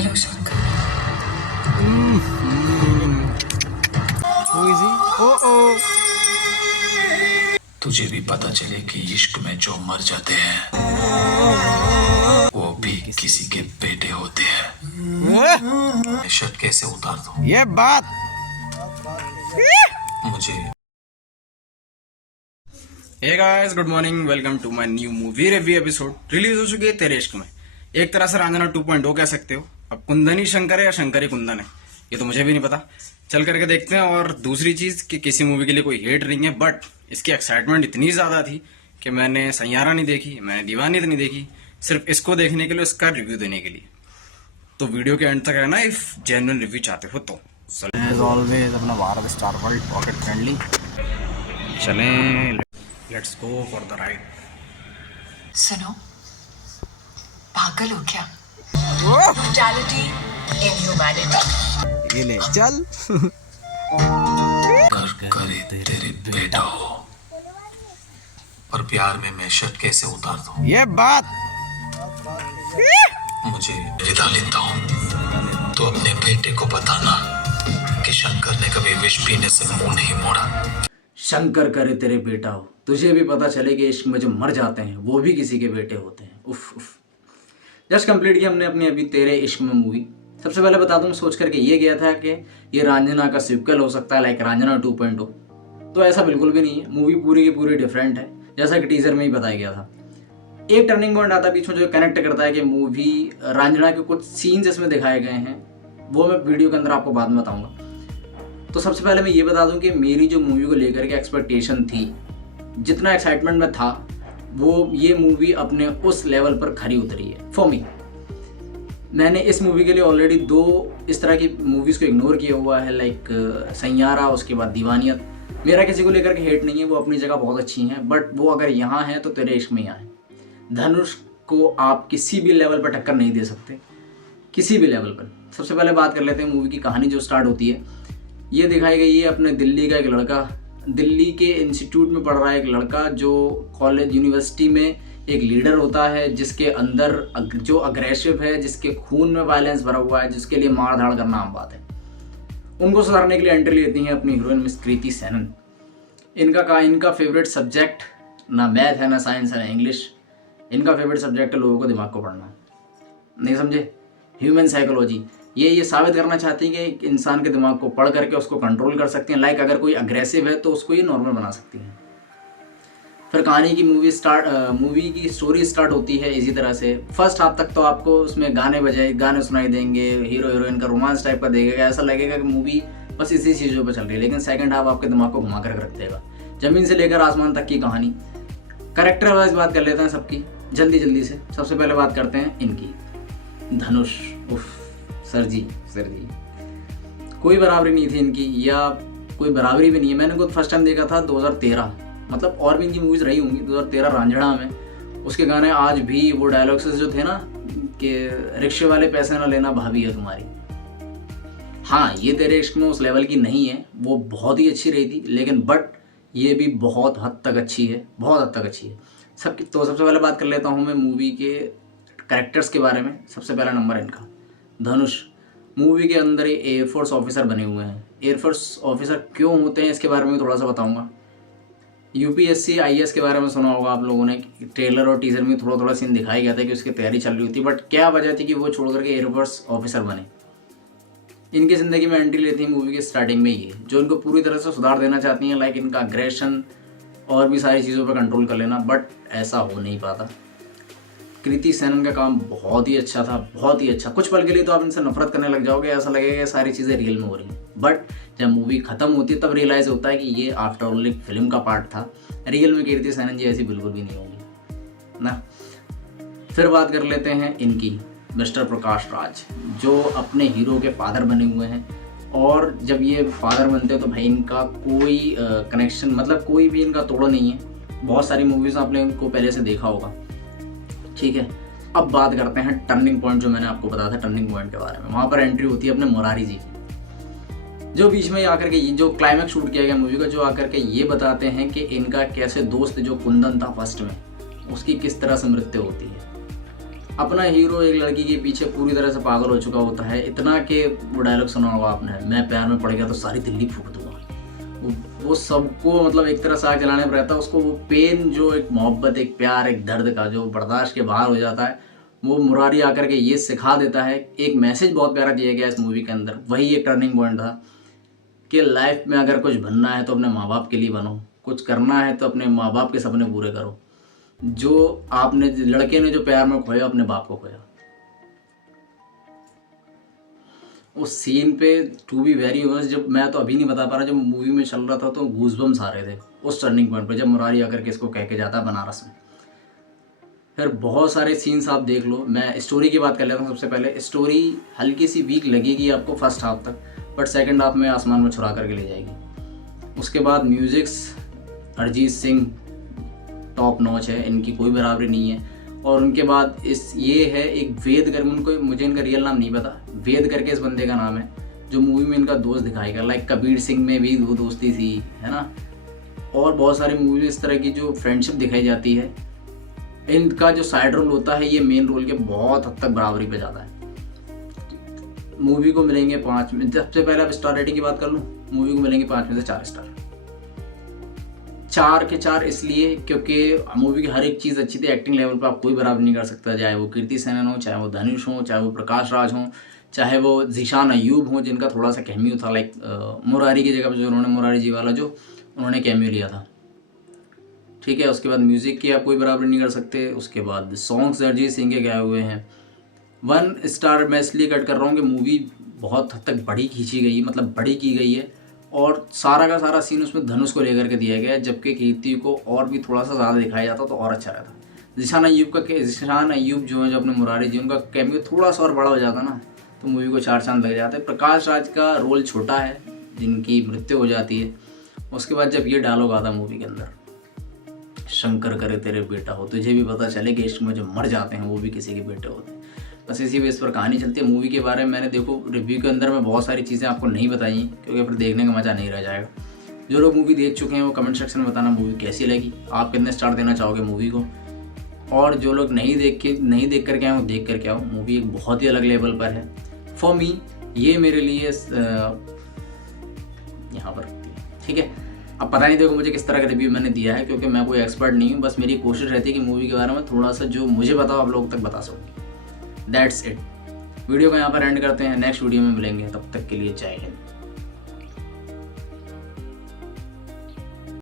Hello Shankar. Who is he? Oh. तुझे भी पता चले कि इश्क में जो मर जाते हैं वो भी किसी के बेटे होते हैं। शर्ट कैसे उतार दूं? ये बात मुझे hey guys, good morning, welcome to my new movie review episode. Release हो चुकी है तेरे इश्क में। एक तरह से रांझना 2.0 कह सकते हो। अब कुंदन ही शंकर है या शंकर ही कुंदन है, ये तो मुझे भी नहीं पता। चल करके देखते हैं। और दूसरी चीज कि किसी मूवी के लिए कोई हेट नहीं है, बट इसकी एक्साइटमेंट इतनी ज्यादा थी कि मैंने सैयारा नहीं देखी, मैंने दीवानी नहीं देखी, सिर्फ इसको देखने के लिए, इसका रिव्यू देने के लिए। तो वीडियो के एंड तक रहना इफ जेन्युइन रिव्यू चाहते हो तो। एज ऑलवेज अपना Bharat star world pocket friendly. चलें, let's go for the ride. सुनो, पागल हो क्या? Brutality in humanity. ये ले चल। कर करे तेरे बेटा हो, और प्यार में मैं शर्ट कैसे उतार दूं? ये बात मुझे विदा लेता हूँ। तो अपने बेटे को बताना कि शंकर ने कभी विष पीने से मुंह नहीं मोड़ा। शंकर करे तेरे बेटा हो, तुझे भी पता चले कि इश्क में जो मर जाते हैं वो भी किसी के बेटे होते हैं। उफ उफ। जस्ट कंप्लीट किया हमने अपनी अभी तेरे इश्क में मूवी। सबसे पहले बता दूं, सोच करके ये गया था कि ये रांझना का सिक्वल हो सकता है, लाइक रांझना 2.0। तो ऐसा बिल्कुल भी नहीं है। मूवी पूरी की पूरी डिफरेंट है, जैसा कि टीजर में ही बताया गया था। एक टर्निंग पॉइंट आता है बीच में जो कनेक्ट करता है कि मूवी रांझना के कुछ सीन्स इसमें दिखाए गए हैं, वो मैं वीडियो के अंदर आपको बाद में बताऊंगा। तो सबसे पहले मैं ये बता दूं कि मेरी जो मूवी को लेकर के एक्सपेक्टेशन थी, जितना एक्साइटमेंट में था, वो ये मूवी अपने उस लेवल पर खरी उतरी है फॉर मी। मैंने इस मूवी के लिए ऑलरेडी 2 इस तरह की मूवीज़ को इग्नोर किया हुआ है, लाइक सैयारा, उसके बाद दीवानियत। मेरा किसी को लेकर के हेट नहीं है, वो अपनी जगह बहुत अच्छी हैं, बट वो अगर यहाँ हैं तो तेरे इश्क में यहाँ है। धनुष को आप किसी भी लेवल पर टक्कर नहीं दे सकते, किसी भी लेवल पर। सबसे पहले बात कर लेते हैं मूवी की कहानी जो स्टार्ट होती है। ये दिखाई गई है अपने दिल्ली का एक लड़का, दिल्ली के इंस्टीट्यूट में पढ़ रहा है एक लड़का, जो कॉलेज यूनिवर्सिटी में एक लीडर होता है, जिसके अंदर जो अग्रेसिव है, जिसके खून में वायलेंस भरा हुआ है, जिसके लिए मार धाड़ करना आम बात है। उनको सुधारने के लिए एंट्री लेती हैं अपनी हीरोइन मिस कृति सेनन। इनका फेवरेट सब्जेक्ट ना मैथ है, ना साइंस है, ना इंग्लिश। इनका फेवरेट सब्जेक्ट है लोगों को दिमाग को पढ़ना। नहीं समझे? Human psychology. ये साबित करना चाहती है कि इंसान के दिमाग को पढ़ करके उसको कंट्रोल कर सकती हैं। लाइक अगर कोई अग्रेसिव है तो उसको ये नॉर्मल बना सकती हैं। फिर कहानी की मूवी की स्टोरी स्टार्ट होती है इसी तरह से। फर्स्ट हाफ तक तो आपको उसमें गाने सुनाई देंगे, हीरो हीरोइन का रोमांस टाइप का देखेगा, ऐसा लगेगा कि मूवी बस इसी चीज़ों पर चल रही है। लेकिन सेकंड हाफ आपके दिमाग को घुमा कर रख देगा। ज़मीन से लेकर आसमान तक की कहानी। कैरेक्टर वाइज बात कर लेते हैं सबकी जल्दी से। सबसे पहले बात करते हैं इनकी, धनुष। उफ, सर जी कोई बराबरी नहीं थी इनकी, या कोई बराबरी भी नहीं है। मैंने खुद फर्स्ट टाइम देखा था 2013, मतलब और भी इनकी मूवीज़ रही होंगी। 2013 रांझना में उसके गाने आज भी वो डायलॉग्स जो थे ना कि रिक्शे वाले पैसे ना लेना भाभी है तुम्हारी। हाँ, ये तेरे इश्क में उस लेवल की नहीं है, वो बहुत ही अच्छी रही थी, लेकिन बट ये भी बहुत हद तक अच्छी है, बहुत हद तक अच्छी है सबकी। तो सबसे पहले बात कर लेता हूँ मैं मूवी के कैरेक्टर्स के बारे में। सबसे पहला नंबर इनका धनुष। मूवी के अंदर ये एयरफोर्स ऑफिसर बने हुए हैं। एयरफोर्स ऑफिसर क्यों होते हैं इसके बारे में थोड़ा सा बताऊंगा। यूपीएससी आईएएस के बारे में सुना होगा आप लोगों ने, ट्रेलर और टीजर में थोड़ा सीन दिखाया गया था कि उसकी तैयारी चल रही होती, बट क्या वजह थी कि वो छोड़ करके एयरफोर्स ऑफिसर बने। इनकी ज़िंदगी में एंट्री लेती है मूवी के स्टार्टिंग में ही, जो इनको पूरी तरह से सुधार देना चाहती हैं, लाइक इनका अग्रेशन और भी सारी चीज़ों पर कंट्रोल कर लेना, बट ऐसा हो नहीं पाता। कृति सेनन का काम बहुत ही अच्छा था, बहुत ही अच्छा। कुछ पल के लिए तो आप इनसे नफरत करने लग जाओगे, ऐसा लगेगा कि सारी चीज़ें रियल में हो रही हैं, बट जब मूवी खत्म होती है तब रियलाइज़ होता है कि ये आफ्टर ऑल एक फिल्म का पार्ट था। रियल में कृति सेनन जी ऐसी बिल्कुल भी नहीं होंगी ना। फिर बात कर लेते हैं इनकी, मिस्टर प्रकाश राज, जो अपने हीरो के फादर बने हुए हैं। और जब ये फादर बनते हैं तो भाई इनका कोई कनेक्शन, मतलब कोई भी इनका तोड़ा नहीं है। बहुत सारी मूवीज़ आपने इनको पहले से देखा होगा, ठीक है। अब बात करते हैं टर्निंग पॉइंट, जो मैंने आपको बताया था टर्निंग पॉइंट के बारे में। वहाँ पर एंट्री होती है अपने मुरारी जी की, जो बीच में आकर के जो क्लाइमैक्स शूट किया गया मूवी का, जो आकर के ये बताते हैं कि इनका कैसे दोस्त जो कुंदन था फर्स्ट में, उसकी किस तरह से मृत्यु होती है। अपना हीरो एक लड़की के पीछे पूरी तरह से पागल हो चुका होता है, इतना कि वो डायलॉग सुना होगा आपने, मैं प्यार में पड़ गया तो सारी दिल्ली फूक दूंगा। वो सबको मतलब एक तरह से आग जलाने में रहता है, उसको वो पेन जो एक मोहब्बत, एक प्यार, एक दर्द का जो बर्दाश्त के बाहर हो जाता है, वो मुरारी आकर के ये सिखा देता है। एक मैसेज बहुत प्यारा दिया गया इस मूवी के अंदर, वही एक टर्निंग पॉइंट था कि लाइफ में अगर कुछ बनना है तो अपने माँ बाप के लिए बनो, कुछ करना है तो अपने माँ बाप के सपने पूरे करो। जो आपने लड़के ने जो प्यार में खोया, अपने बाप को खोया। उस सीन पे टू बी वेरी ऑनेस्ट, जब मैं तो अभी नहीं बता पा रहा, जब मूवी में चल रहा था तो गूज़बम्स आ रहे थे उस टर्निंग पॉइंट पर, जब मुरारी आकर के इसको कह के जाता है बनारस में। फिर बहुत सारे सीन्स आप देख लो। मैं स्टोरी की बात कर लेता हूँ। सबसे पहले स्टोरी हल्की सी वीक लगेगी आपको फर्स्ट हाफ तक, बट सेकंड हाफ में आसमान में छुड़ा करके ले जाएगी। उसके बाद musics Arijit Singh top notch है, इनकी कोई बराबरी नहीं है। और उनके बाद ये है एक वेद कर, मुझे इनका रियल नाम नहीं पता, वेद करके इस बंदे का नाम है, जो मूवी में इनका दोस्त दिखाएगा। लाइक कबीर सिंह में भी वो दोस्ती थी, है ना। और बहुत सारी मूवी इस तरह की जो फ्रेंडशिप दिखाई जाती है, इनका जो साइड रोल होता है ये मेन रोल के बहुत हद तक बराबरी पे जाता है। मूवी को मिलेंगे 5 में, सबसे पहले अब स्टार रेटिंग की बात कर लूँ, मूवी को मिलेंगे 5 में से 4 स्टार। 4 के 4 इसलिए क्योंकि मूवी की हर एक चीज़ अच्छी थी। एक्टिंग लेवल पर आप कोई बराबर नहीं कर सकता, चाहे वो कीर्ति सेनन हो, चाहे वो धनुष हो, चाहे वो प्रकाश राज हो, चाहे वो ज़ीशान अय्यूब हो, जिनका थोड़ा सा कैमियो था। लाइक मुरारी की जगह पर जो उन्होंने मुरारी जी वाला जो उन्होंने कैमियो लिया था, ठीक है। उसके बाद म्यूज़िक की आप कोई बराबरी नहीं कर सकते। उसके बाद सॉन्ग्स अरिजीत सिंह के गाए हुए हैं। 1 स्टार मैं इसलिए कट कर रहा हूँ कि मूवी बहुत हद तक बड़ी खींची गई, मतलब बड़ी की गई है, और सारा का सारा सीन उसमें धनुष को लेकर के दिया गया है, जबकि कीर्ति को और भी थोड़ा सा ज़्यादा दिखाया जाता तो और अच्छा रहता। ज़ीशान अय्यूब जो है, जो अपने मुरारी जी, उनका कैमियो थोड़ा सा और बड़ा हो जाता ना, तो मूवी को 4 चांद लग जाते। प्रकाश राज का रोल छोटा है, जिनकी मृत्यु हो जाती है। उसके बाद जब ये डायलॉग आता मूवी के अंदर, शंकर करे तेरे बेटा हो, तुझे भी पता चले कि इश्क में जो मर जाते हैं वो भी किसी के बेटे होते हैं। बस इसी बेस पर कहानी चलती है। मूवी के बारे में मैंने देखो रिव्यू के अंदर में बहुत सारी चीज़ें आपको नहीं बताई, क्योंकि फिर देखने का मज़ा नहीं रह जाएगा। जो लोग मूवी देख चुके हैं वो कमेंट सेक्शन में बताना मूवी कैसी लगी, आप कितने स्टार देना चाहोगे मूवी को। और जो लोग नहीं देख करके आए वो देख करके आओ। मूवी एक बहुत ही अलग लेवल पर है। फॉर मी ये मेरे लिए यहाँ पर रखती है, ठीक है। अब पता नहीं देखो मुझे किस तरह का रिव्यू मैंने दिया है, क्योंकि मैं कोई एक्सपर्ट नहीं हूँ। बस मेरी कोशिश रहती है कि मूवी के बारे में थोड़ा सा जो मुझे पता हो आप लोग तक बता सकूँ। That's it. वीडियो को यहाँ पर एंड करते हैं, नेक्स्ट वीडियो में मिलेंगे, तब तक के लिए जय हिंद।